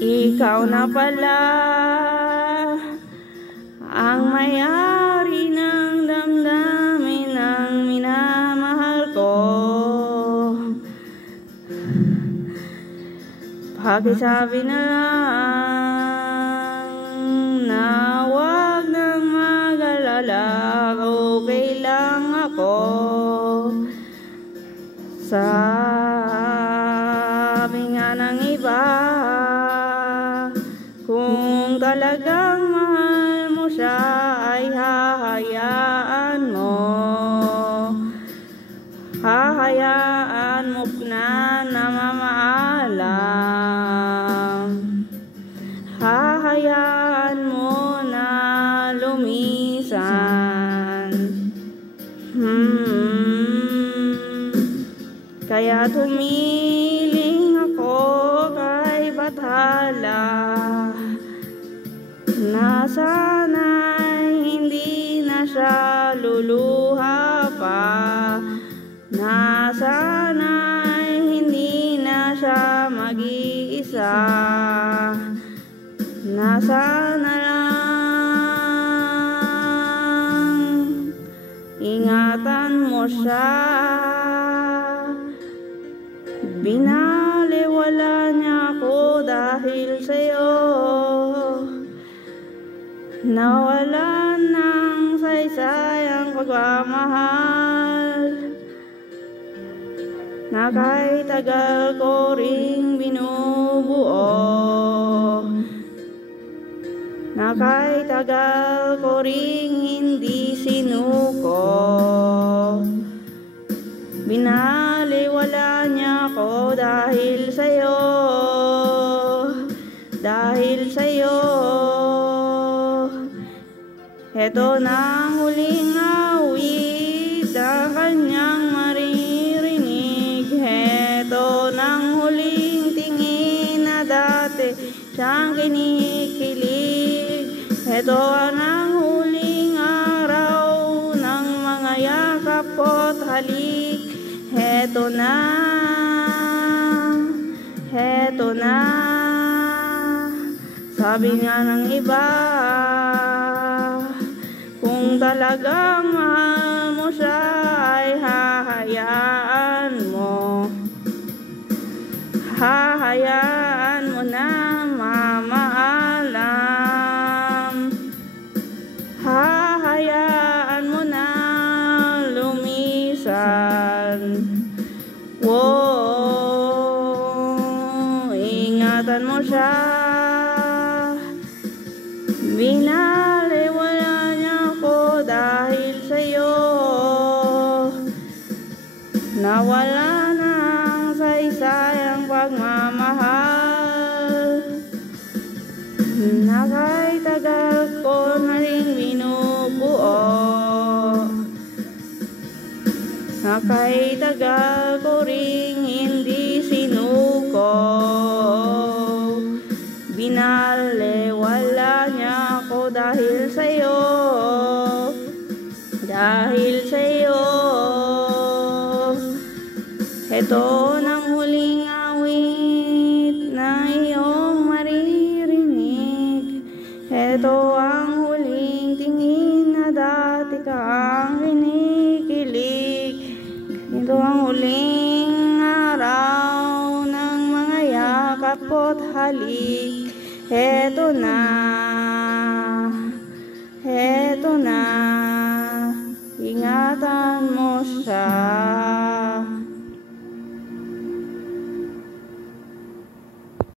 Ikaw na pala ang may-ari ng damdamin ng minamahal ko. Pakisabi na lang na huwag nang mag-alala, okay lang ako. Sabi nga ng iba, kung talagang mahal mo siya ay hahayaan mo. Hahayaan mo na namamaalam. Hahayaan mo na lumisan. Kaya tumiling ako kay Bathala na sana'y hindi na siya luluha pa, na sana'y hindi na siya mag-iisa, na sana lang ingatan mo siya. Binaliwala niya ako dahil sa'yo, nawalan ng saysay ang pagmamahal na kahit tagal ko ring binubuo, na kahit tagal ko ring hindi sinuko. Binaliwala niya ako dahil sa'yo, dahil sa'yo. Heto na ang huling awit na kanyang maririnig. Heto na ang huling tingin na dati siyang kinikilig. Heto ang huling araw ng mga yakap ko't halik. Heto na, heto na. Sabi nga ng iba, kung talagang mahal mo siya ay hahayaan mo. Hahayaan mo na mamaalam. Hahayaan mo na lumisan. Wow, ingatan mo siya. Binaliwala niya ako dahil sa'yo, nawala ng saysay ang pagmamahal na kahit tagal ko na rin binubuo, na kahit tagal ko rin hindi sinuko. Binaliwala niya ako dahil sa'yo, dahil sa'yo. Heto nang huling awit na iyong maririnig. Heto ang huling tingin na dati kang kinikilig. Heto ang huling araw ng mga yakap ko't halik. Heto na, heto na.